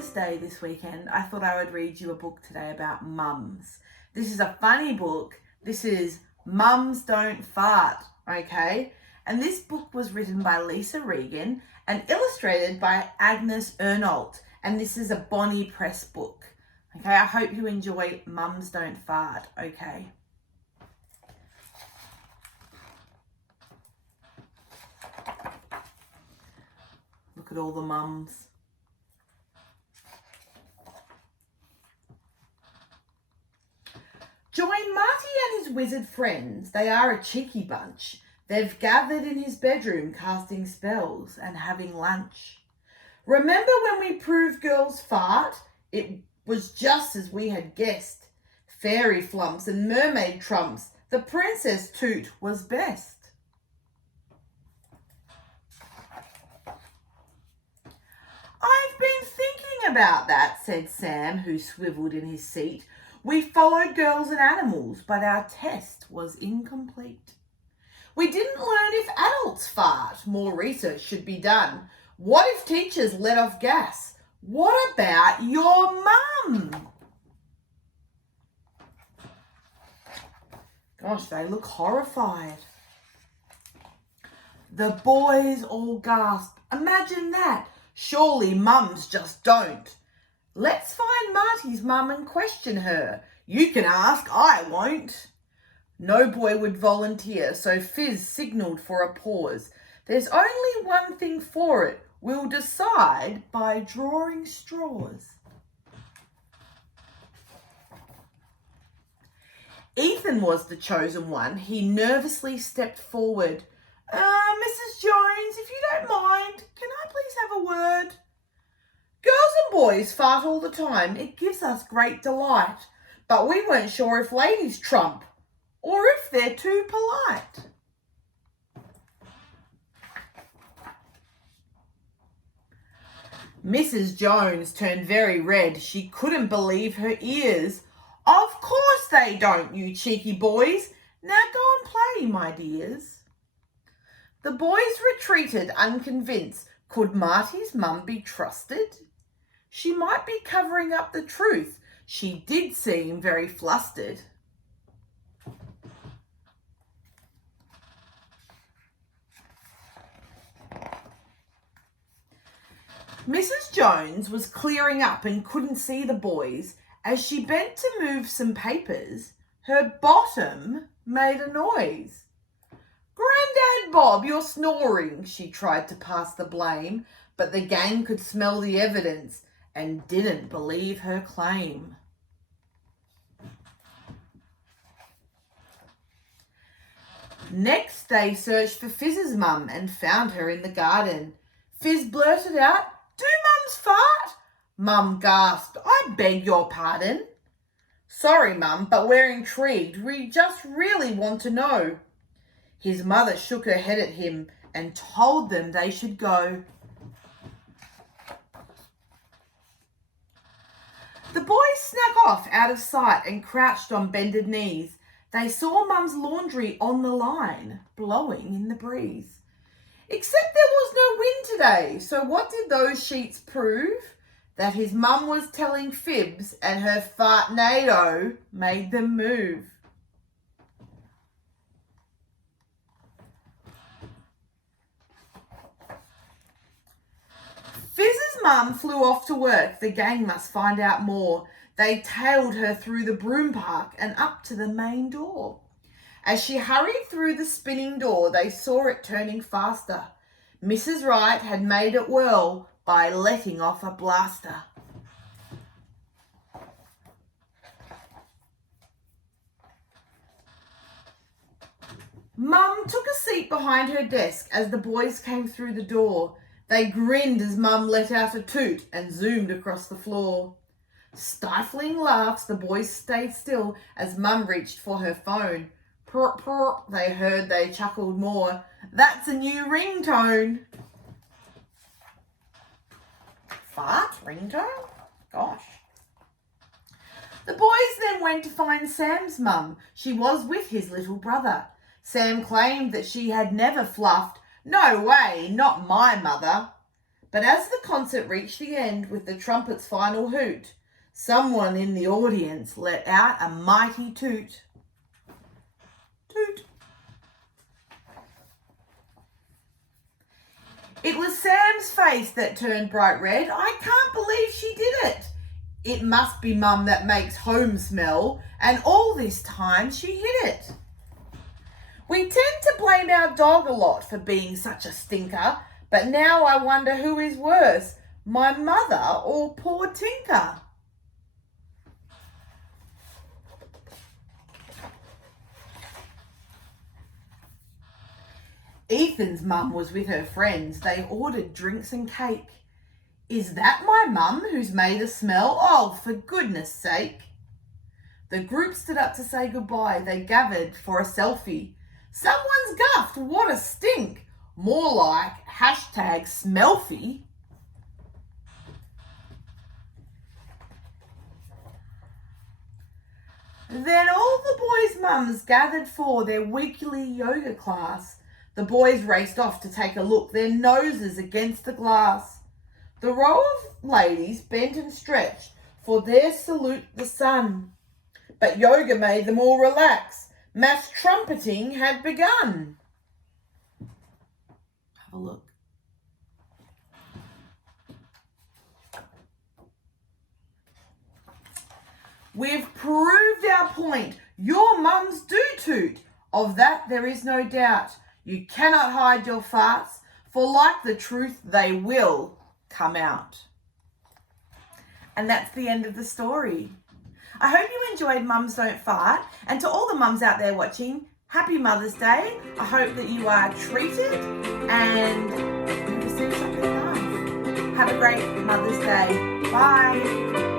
Mother's Day this weekend, I thought I would read you a book today about mums. This is a funny book. This is Mums Don't Fart, okay? And this book was written by Regan and illustrated by Agnes Ernoult. And this is a Bonney Press book. Okay, I hope you enjoy Mums Don't Fart, okay? Look at all the mums. Join Marty and his wizard friends. They are a cheeky bunch. They've gathered in his bedroom casting spells and having lunch. Remember when we proved girls fart? It was just as we had guessed. Fairy flumps and mermaid trumps. The princess toot was best. I've been thinking about that, said Sam, who swiveled in his seat. We followed girls and animals, but our test was incomplete. We didn't learn if adults fart. More research should be done. What if teachers let off gas? What about your mum? Gosh, they look horrified. The boys all gasped. Imagine that. Surely mums just don't. Let's find Marty's mum and question her. You can ask, I won't. No boy would volunteer, so Fizz signalled for a pause. There's only one thing for it. We'll decide by drawing straws. Ethan was the chosen one. He nervously stepped forward. Mrs. Jones, if you don't mind, can I please have a word? Girls and boys fart all the time. It gives us great delight. But we weren't sure if ladies trump or if they're too polite. Mrs. Jones turned very red. She couldn't believe her ears. Of course they don't, you cheeky boys. Now go and play, my dears. The boys retreated, unconvinced. Could Marty's mum be trusted? She might be covering up the truth. She did seem very flustered. Mrs. Jones was clearing up and couldn't see the boys. As she bent to move some papers, her bottom made a noise. Grandad Bob, you're snoring, she tried to pass the blame, but the gang could smell the evidence and didn't believe her claim. Next, they searched for Fizz's mum and found her in the garden. Fizz blurted out, Do mums fart? Mum gasped, I beg your pardon. Sorry, Mum, but we're intrigued. We just really want to know. His mother shook her head at him and told them they should go. The boys snuck off out of sight and crouched on bended knees. They saw Mum's laundry on the line, blowing in the breeze. Except there was no wind today, so what did those sheets prove? That his mum was telling fibs and her fartnado made them move. Fizz's mum flew off to work. The gang must find out more. They tailed her through the broom park and up to the main door. As she hurried through the spinning door, they saw it turning faster. Mrs. Wright had made it well by letting off a blaster. Mum took a seat behind her desk as the boys came through the door. They grinned as Mum let out a toot and zoomed across the floor. Stifling laughs, the boys stayed still as Mum reached for her phone. Purr, purr, they heard. They chuckled more. That's a new ringtone. Fart ringtone? Gosh. The boys then went to find Sam's mum. She was with his little brother. Sam claimed that she had never fluffed. No way, not my mother. But as the concert reached the end with the trumpet's final hoot, someone in the audience let out a mighty toot. Toot. It was Sam's face that turned bright red. I can't believe she did it. It must be Mum that makes home smell, and all this time she hid it. We tend to blame our dog a lot for being such a stinker, but now I wonder who is worse, my mother or poor Tinker. Ethan's mum was with her friends. They ordered drinks and cake. Is that my mum who's made a smell? Oh, for goodness sake. The group stood up to say goodbye. They gathered for a selfie. Someone's guffed. What a stink. More like #smelfy. Then all the boys' mums gathered for their weekly yoga class. The boys raced off to take a look, their noses against the glass. The row of ladies bent and stretched for their salute the sun. But yoga made them all relax. Mass trumpeting had begun. Have a look. We've proved our point. Your mums do toot. Of that there is no doubt. You cannot hide your farts, for like the truth, they will come out. And that's the end of the story. I hope you enjoyed Mums Don't Fart. And to all the mums out there watching, happy Mother's Day. I hope that you are treated and you receive something nice. Have a great Mother's Day. Bye.